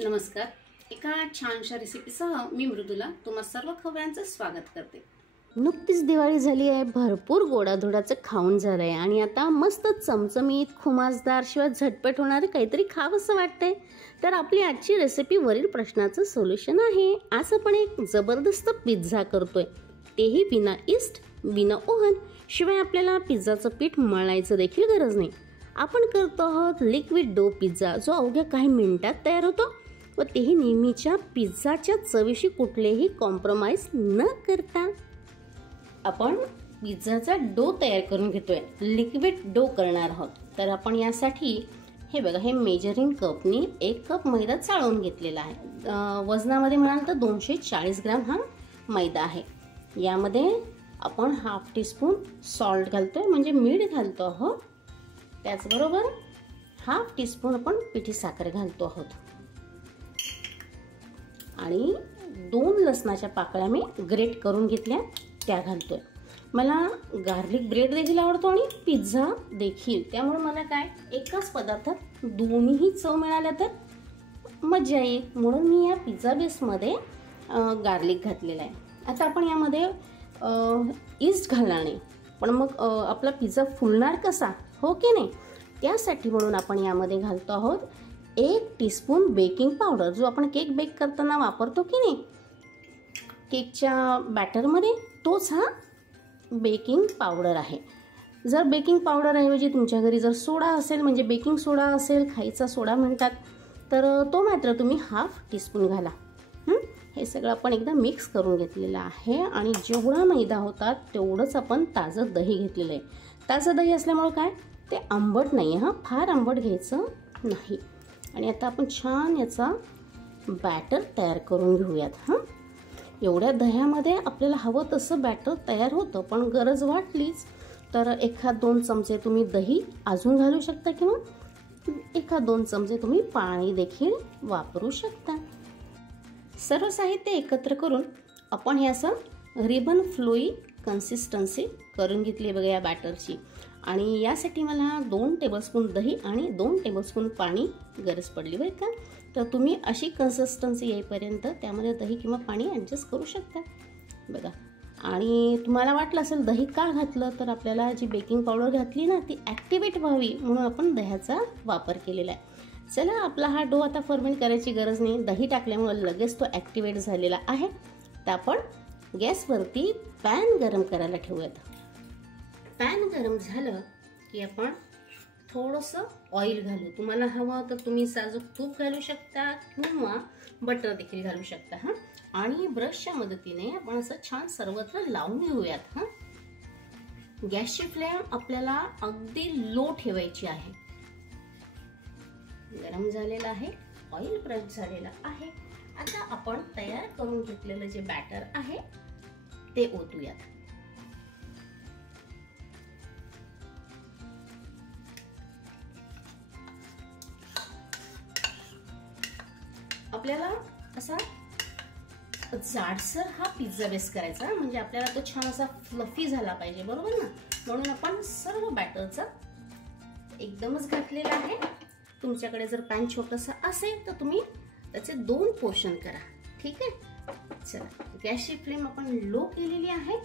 नमस्कार. एका छानशा रेसिपीसह मी मृदुला तुम्हा सर्व खवयांचं स्वागत करते. नुकतीच दिवाळी झाली आहे, भरपूर गोडाधोडाचं खाऊन झालं आहे आणि आता मस्त चमचमीत खुमासदार शिवाय झटपट होणारे काहीतरी खावंसं वाटतंय. तर आपली आजची रेसिपी वरील प्रश्नाचं सोल्युशन आहे. आज आपण एक जबरदस्त पिझ्झा करतोय, तेही बिना इस्ट बिना ओव्हन. शिवाय आपल्याला पिझ्झाचं पीठ मळायचं देखील गरज नाही. आपण करतो आहोत लिक्विड डो पिझ्झा, जो अवघ्या काही मिनिटात तयार होतो व तेही नेहमीच्या पिझ्झाच्या चवीशी कुठलेही कॉम्प्रोमाइज न करता. आपण पिझ्झाचा डो तयार करून घेतोय, लिक्विड डो करणार आहोत. तर आपण यासाठी हे बघा, हे मेजरिंग कपनी 1 कप मैदा चाळून घेतलेला आहे. वजनामध्ये म्हणाल तर 240 ग्रॅम हा मैदा आहे. यामध्ये आपण हाफ टीस्पून सॉल्ट घालतोय, म्हणजे मीठ घालतो आहोत. त्याचबरोबर हाफ टीस्पून आपण पिठी साखर घालतो आहोत आणि 2 लसणाच्या पाकळ्या मी ग्रेट करून घेतल्या, त्या घालतोय. मला गार्लिक ब्रेड देखील आवडतो आणि पिझ्झा देखील, त्यामुळे मला काय एकाच पदार्थात दोन्हीही चव मिळाल्या तर मजा येईल, म्हणून मी या पिझ्झा बेसमध्ये गार्लिक घातलेला आहे. आता आपण यामध्ये ईस्ट घालणार नाही, पण मग आपला पिझ्झा फुलणार कसा, हो की नाही? त्यासाठी म्हणून आपण यामध्ये घालतो आहोत 1 टीस्पून बेकिंग पावडर, जो आपण केक बेक करताना वापरतो की नाही केकच्या बॅटरमध्ये, तोच हा बेकिंग पावडर आहे. जर बेकिंग पावडर ऐवजी तुमच्या घरी जर सोडा असेल, म्हणजे बेकिंग सोडा असेल, खायचा सोडा म्हणतात, तर तो मात्र तुम्ही हाफ टीस्पून घाला. हे सगळं आपण एकदा मिक्स करून घेतलेलं आहे आणि जेवढा मैदा होता तेवढंच आपण ताजं दही घेतलेलं आहे. ताजं दही असल्यामुळे काय ते आंबट नाही, फार आंबट घ्यायचं नाही. आणि आता आपण छान याचा बॅटर तयार करून घेऊयात. एवढ्या दह्यामध्ये आपल्याला हवं तसं बॅटर तयार होतं, पण गरज वाटलीच तर 1-2 चमचे तुम्ही दही अजून घालू शकता किंवा 1-2 चमचे तुम्ही पाणी देखील वापरू शकता. सर्व साहित्य एकत्र करून आपण हे असं रिबन फ्लोई कन्सिस्टन्सी करून घेतली बघा या बॅटरची. आणि यासाठी मला 2 टेबलस्पून दही आणि 2 टेबलस्पून पाणी गरज पडली बरं का. तर तुम्ही अशी कन्सिस्टन्सी येईपर्यंत त्यामध्ये दही किंवा पाणी ॲडजस्ट करू शकता बघा. आणि तुम्हाला वाटलं असेल दही का घातलं, तर आपल्याला जी बेकिंग पावडर घातली ना ती ॲक्टिवेट व्हावी म्हणून आपण दह्याचा वापर केलेला आहे. चला, आपला हा डो आता फर्मेंट करायची गरज नाही, दही टाकल्यामुळे लगेच तो ॲक्टिवेट झालेला आहे. तर आपण गॅसवरती पॅन गरम करायला ठेवूयात. पॅन गरम झालं की आपण थोडंसं ऑइल घालू. तुम्हाला हवं तर तुम्ही साजूक तूप घालू शकता किंवा बटर देखील घालू शकता. आणि ब्रशच्या मदतीने आपण असं छान सर्वत्र लावून घेऊयात. गॅसची फ्लेम आपल्याला अगदी लो ठेवायची आहे. गरम झालेला आहे, ऑइल ब्रश झालेला आहे. आता आपण तयार करून घेतलेलं जे बॅटर आहे ते ओतूयात. आपल्याला असा जाडसर हा पिझ्झा बेस करायचा, म्हणजे आपल्याला तो छान असा फ्लफी झाला पाहिजे, बरोबर ना. म्हणून आपण सर्व बॅटरचा एकदमच घातलेला आहे. तुमच्याकडे जर पॅन छोटंसं असेल तर तुम्ही त्याचे 2 पोर्शन करा, ठीक आहे. चला, गॅसची फ्लेम आपण लो केलेली आहे.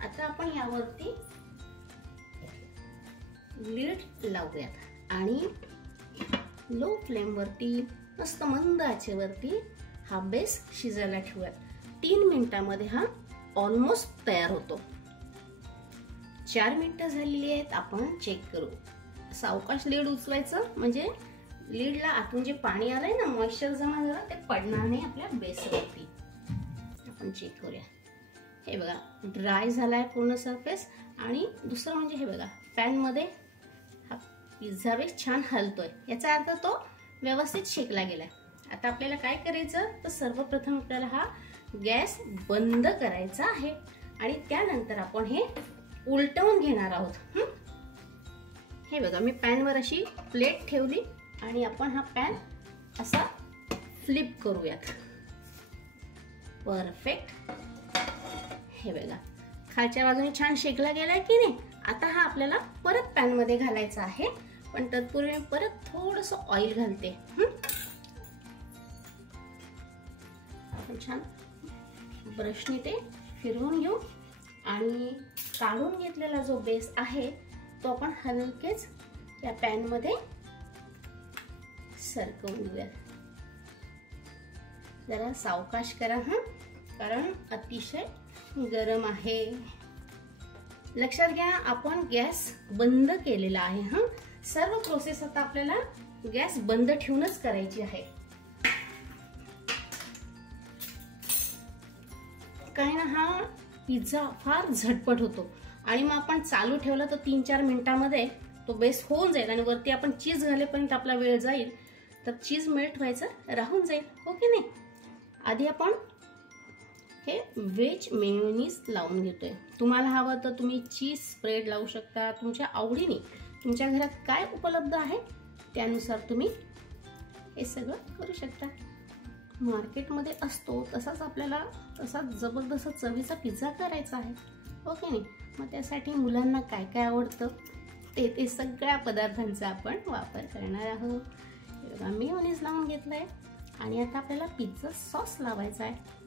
आता आपण यावरती लीड लावूयात आणि लो फ्लेमवरती मस्त मंद आचेवरती हा बेस शिजायला ठेवूयात. 3 मिनिटांमध्ये हा ऑलमोस्ट तयार होतो. 4 मिनिटं झालेली आहेत. आपण चेक करू. सावकाश लीड उचलायचं, म्हणजे लीडला आतून जे पाणी आलंय ना, मॉइश्चर जमा झालं, ते पडणार नाही आपल्या बेसवरती. आपण चेक करूया. हे बघा, ड्राय झालाय पूर्ण सरफेस. आणि दुसरं म्हणजे हे बघा, पॅनमध्ये हा पिझ्झा बेस छान हलतोय, याचा अर्थ तो व्यवस्थित शेकला गेलाय. आता आपल्याला काय करायचं, तर सर्वप्रथम आपल्याला हा गॅस बंद करायचा आहे आणि त्यानंतर आपण हे उलटवून घेणार आहोत. हे बघा, मी पॅनवर अशी प्लेट ठेवली आणि आपण हा पॅन असा फ्लिप करूयात. परफेक्ट. हे बघा, खालच्या बाजूने छान शेकला गेलाय की नाही. आता हा आपल्याला परत पॅन मध्ये घालायचा आहे, पण तत्पूर्वी परत थोडंसं ऑइल घालते. छान ब्रशने ते फिरवून घेऊ आणि काढून घेतलेला जो बेस आहे तो आपण हलकेच या पॅनमध्ये सरकवून घेऊया. जरा सावकाश करा हा, कारण अतिशय गरम आहे. लक्षात घ्या आपण गॅस बंद केलेला आहे. हा, सर्व प्रोसेस आता आपल्याला गॅस बंद ठेवूनच करायची आहे. काय ना, हा पिझ्झा फार झटपट होतो आणि मग आपण चालू ठेवला तर 3-4 मिनिटांमध्ये तो बेस होऊन जाईल आणि वरती आपण चीज घालेपर्यंत आपला वेळ जाईल, तर चीज मेल्ट व्हायचं राहून जाईल, हो की नाही. आधी आपण हे व्हेज मेयोनीज लावून घेतोय. तुम्हाला हवं तर तुम्ही चीज स्प्रेड लावू शकता. तुमच्या आवडीने तुमच्या घरात काय उपलब्ध आहे त्यानुसार तुम्ही हे सगळं करू शकता. मार्केटमध्ये असतो तसाच आपल्याला तसाच जबरदस्त चवीचा पिझ्झा करायचा आहे, हो की नाही. मग त्यासाठी मुलांना काय काय आवडतं ते सगळ्या पदार्थांचा आपण वापर करणार आहोत. मेयोनीज लावून घेतलंय आणि आता आपल्याला पिझ्झा सॉस लावायचा आहे.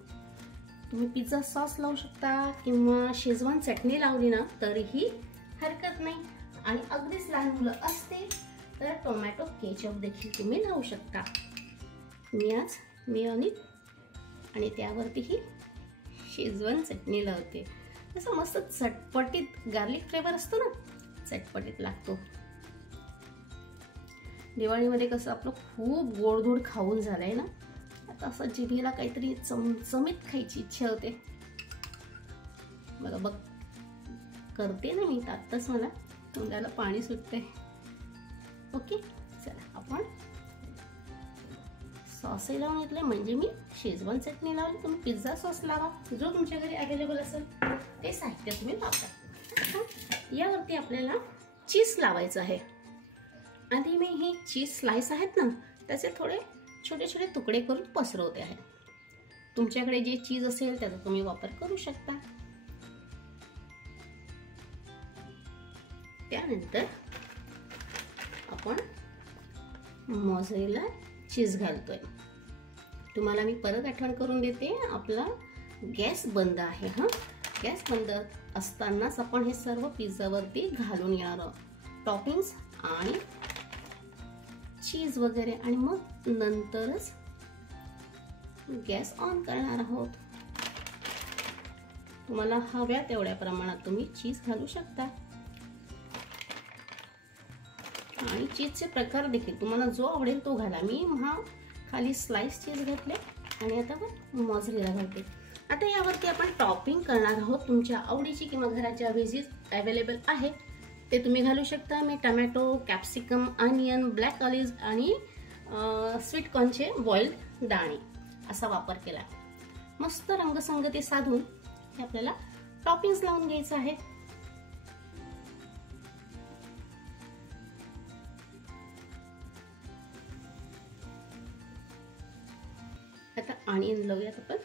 तुम्ही पिझ्झा सॉस लावू शकता किंवा शेजवान चटणी लावली ना तरीही हरकत नाही. आणि अगदीच लहान मुलं असतील तर टोमॅटो केचप देखील तुम्ही लावू शकता. मी आज मेयोनीज आणि त्यावरती ही शेजवान चटणी लावते. असं मस्त चटपटीत गार्लिक फ्लेवर असतो ना, चटपटीत लागतो. दिवाळीमध्ये कसं आपलं खूप गोडधोड खाऊन झालंय ना, आता असं जिभेला काहीतरी चमचमीत खायची इच्छा होते. बघा बघ करते ना मी, आत्ताच मला तोंडाला पाणी सुटते. ओके, चला आपण सॉसही लावून घेतले, म्हणजे मी शेजवान चटणी लावली, तुम्ही पिझ्झा सॉस लावा. जो तुमच्या घरी अवेलेबल असेल ते साहित्य तुम्ही वापरा. यावरती आपल्याला चीज लावायचं आहे. आधी मी हे चीज स्लाइस आहेत ना त्याचे थोडे छोटे छोटे तुकडे करून पसरवते आहे. तुमच्याकडे जे चीज असेल त्याचा तुम्ही वापर करू शकता. त्यानंतर आपण मोझरेला चीज घालतोय. तुम्हाला मी परत आठवण करून देते, आपला गॅस बंद आहे. हा, गॅस बंद असतानाच आपण हे सर्व पिझ्झावरती घालून येणार आहोत, टॉपिंग्स आणि चीज वगैरे, आणि मग नंतरच गॅस ऑन करणार आहोत. तुम्हाला हव्या तेवढ्या प्रमाणात तुम्ही चीज घालू शकता आणि चीजचे प्रकार देखील तुम्हाला जो आवडेल तो घाला. मी खाली स्लाइस चीज घातले आणि आता पण मोझरेला घालते. आता यावरती आपण टॉपिंग करणार आहोत. तुमच्या आवडीची किंवा घराच्या व्हेजीज अवेलेबल आहे ते तुम्ही घालू शकता. मी tomato, capsicum, onion, black olive आणि स्वीट कॉर्नचे बॉइल्ड दाणे असा वापर केला. मस्त रंगसंगती साधून हे आपल्याला टॉपिंग्स लावून घ्यायचं आहे. आता अनियन लावूयात आपण.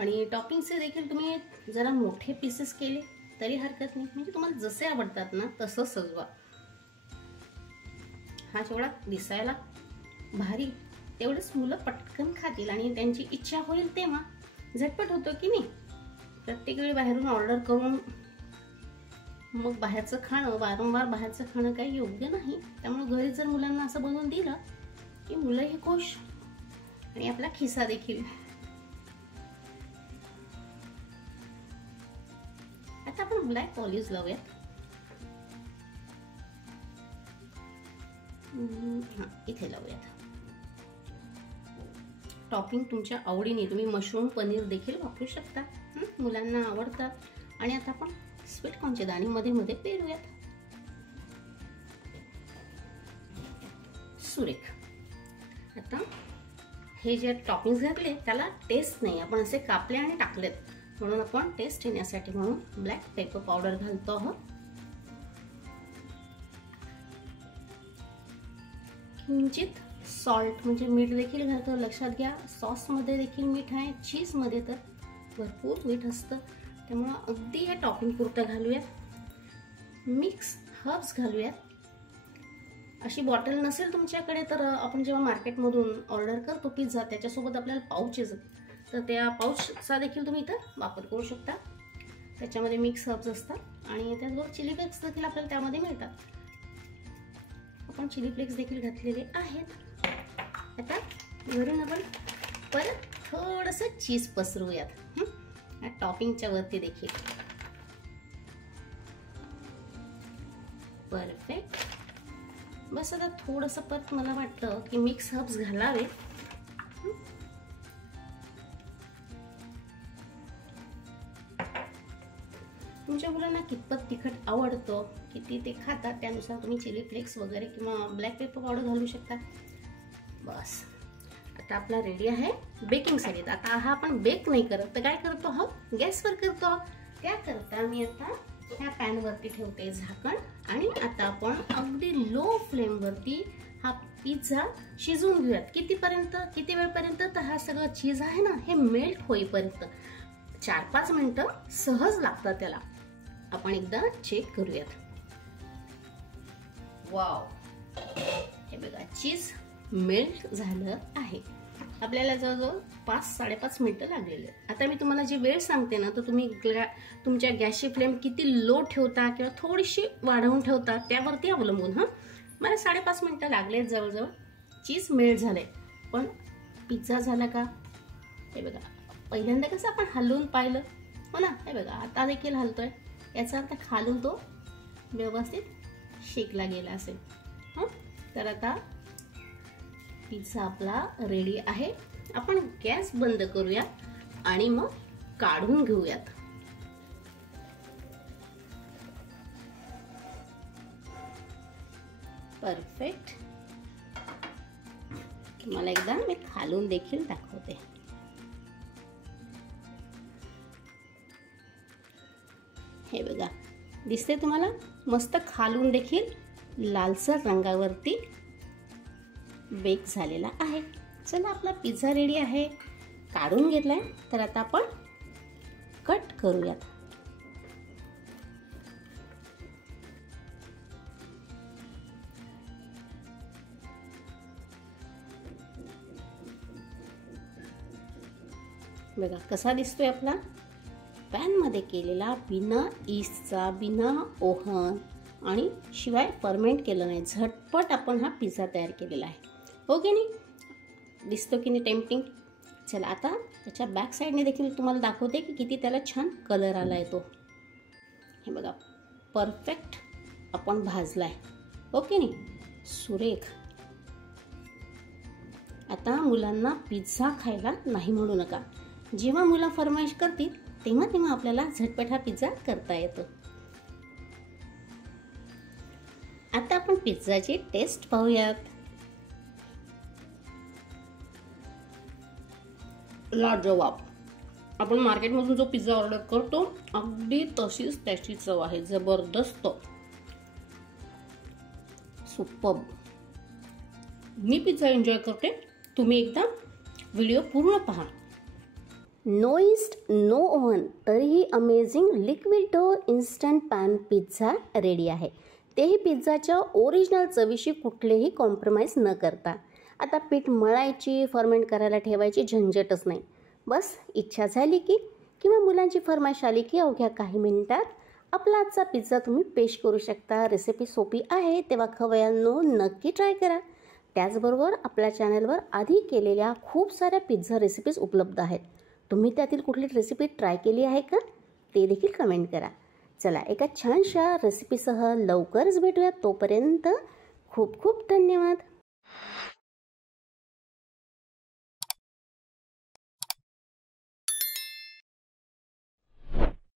आणि टॉपिंगचे देखील तुम्ही जरा मोठे पीसेस केले तरी हरकत नाही, म्हणजे तुम्हाला जसे आवडतात ना तसं सजवा. हा जेवढा दिसायला भारी तेवढेच मुलं पटकन खातील आणि त्यांची इच्छा होईल तेव्हा. झटपट होतो की नाही. प्रत्येक वेळी बाहेरून ऑर्डर करून मग बाहेरचं खाणं, वारंवार बाहेरचं खाणं काही योग्य नाही. त्यामुळे घरी जर मुलांना असं बनवून दिलं की मुलंही खुश आणि आपला खिसा देखील. आता आपण ब्लॅक ऑलिव्ह लावूयात. इथे लावूयात. टॉपिंग तुमच्या आवडीने तुम्ही मशरूम, पनीर देखील वापरू शकता, मुलांना आवडतात. आणि आता आपण स्वीट कॉर्नचे दाणे मध्ये मध्ये पेरूयात. सुरेख. आता हे जे टॉपिंग्स घातले त्याला टेस्ट नाही, आपण असे कापले आणि टाकलेत, म्हणून आपण टेस्ट येण्यासाठी म्हणून ब्लॅक पेपर पावडर घालतो आहोत. किंचित सॉल्ट म्हणजे मीठ देखील घालतो. लक्षात घ्या सॉस मध्ये देखील मीठ आहे, चीज मध्ये तर भरपूर मीठ असतं. त्यामुळे अगदी या टॉपिंग पुरतं घालूयात. Mix herbs घालूयात. अशी बॉटल नसेल तुमच्याकडे तर आपण जेव्हा मार्केटमधून ऑर्डर करतो पिझ्झा त्याच्यासोबत आपल्याला पाऊचेस, तर त्या पाऊचचा देखील तुम्ही इथं वापर करू शकता. त्याच्यामध्ये मिक्स हर्ब्स असतात आणि त्याचबरोबर चिली फ्लेक्स देखील आपल्याला त्यामध्ये मिळतात. आपण चिली फ्लेक्स देखील घातलेले आहेत. आता वरून आपण परत थोडंसं चीज पसरूयात या टॉपिंगच्या वरती देखील. परफेक्ट. बस आता थोडंसं परत मला वाटलं की मिक्स हर्ब्स घालावे. तुमच्या मुलांना कितपत तिखट आवडतं, किती ते खातात, त्यानुसार तुम्ही चिली फ्लेक्स वगैरे किंवा ब्लॅक पेपर पावडर घालू शकता. बस आता आपला रेडी आहे बेकिंगसाठी. आता हा आपण बेक नाही करत तर काय करतो आहोत, गॅसवर करतो. त्याकरता मी आता ह्या पॅनवरती ठेवते झाकण आणि आता आपण अगदी लो फ्लेमवरती हा पिझ्झा शिजवून घेऊयात. किती वेळपर्यंत, तर हा सगळं चीज आहे ना हे मेल्ट होईपर्यंत. 4-5 मिनिटं सहज लागतात त्याला. आपण एकदा चेक करूयात. वाव, हे बघा चीज मेल्ट झालं आहे. आपल्याला जवळजवळ 5-5.5 मिनिटं लागलेले. आता मी तुम्हाला जी वेळ सांगते ना, तर तुम्ही तुमच्या गॅसची फ्लेम किती लो ठेवता किंवा थोडीशी वाढवून ठेवता त्यावरती अवलंबून. मला 5.5 मिनिटं लागले जवळजवळ. चीज मेल्ट झाले. पण पिझ्झा झाला का, हे बघा. पहिल्यांदा कसं आपण हलवून पाहिलं हो ना, हे बघा आता देखील हलतोय. याचा अर्थ खालून तो व्यवस्थित शेकला गेला असेल. तर आता पिझ्झा आपला रेडी आहे. आपण गॅस बंद करूया आणि मग काढून घेऊयात. परफेक्ट. तुम्हाला एकदा मी खालून देखील दाखवते. हे बघा, दिसते तुम्हाला मस्त खालून देखील लालसर रंगावरती बेक झालेला आहे. चला, आपला पिझ्झा रेडी आहे. काढून घेतलाय. तर आता आपण कट करूयात. बघा कसा दिसतोय आपला पॅनमध्ये केलेला, बिना ईस्टचा, बिना ओव्हन आणि शिवाय फर्मेंट केलं नाही. झटपट आपण हा पिझ्झा तयार केलेला आहे. हो की नाही? दिसतो की नाही टेम्पटिंग? चला, आता त्याच्या बॅक साईडने देखील तुम्हाला दाखवते की किती त्याला छान कलर आला आहे तो. हे बघा, परफेक्ट आपण भाजलाय. हो की नाही? सुरेख. आता मुलांना पिझ्झा खायला नाही म्हणू नका. जेव्हा मुलं फरमाईश करतील तेव्हा आपल्याला झटपट हा पिझ्झा करता येतो. आता आपण पिझ्झाची टेस्ट पाहूयात. लाजवाब. आपण मार्केटमधून जो पिझ्झा ऑर्डर करतो अगदी तशीच त्याची चव आहे. जबरदस्त, सुपर्ब. मी पिझ्झा एन्जॉय करते. तुम्ही एकदा व्हिडिओ पूर्ण पहा. नो ईस्ट, नो ओव्हन, तरीही अमेझिंग लिक्विड डो इन्स्टंट पॅन पिझ्झा रेडी आहे. तेही पिझ्झाच्या ओरिजिनल चवीशी कुठलेही कॉम्प्रोमाइज न करता. आता पीठ मळायची, फर्मेंट करायला ठेवायची झंझटच नाही. बस इच्छा झाली की किंवा मुलांची फरमाईश आली की अवघ्या काही मिनिटात आपला आजचा पिझ्झा तुम्ही पेश करू शकता. रेसिपी सोपी आहे, तेव्हा खवय्यांनो नक्की ट्राय करा. त्याचबरोबर आपल्या चॅनलवर आधी केलेल्या खूप साऱ्या पिझ्झा रेसिपीज उपलब्ध आहेत. तुम्ही त्यातील कुठली रेसिपी ट्राय केली आहे का ते देखील कमेंट करा. चला, एका छानशा रेसिपीसह लवकरच भेटूया. तोपर्यंत खूप खूप धन्यवाद.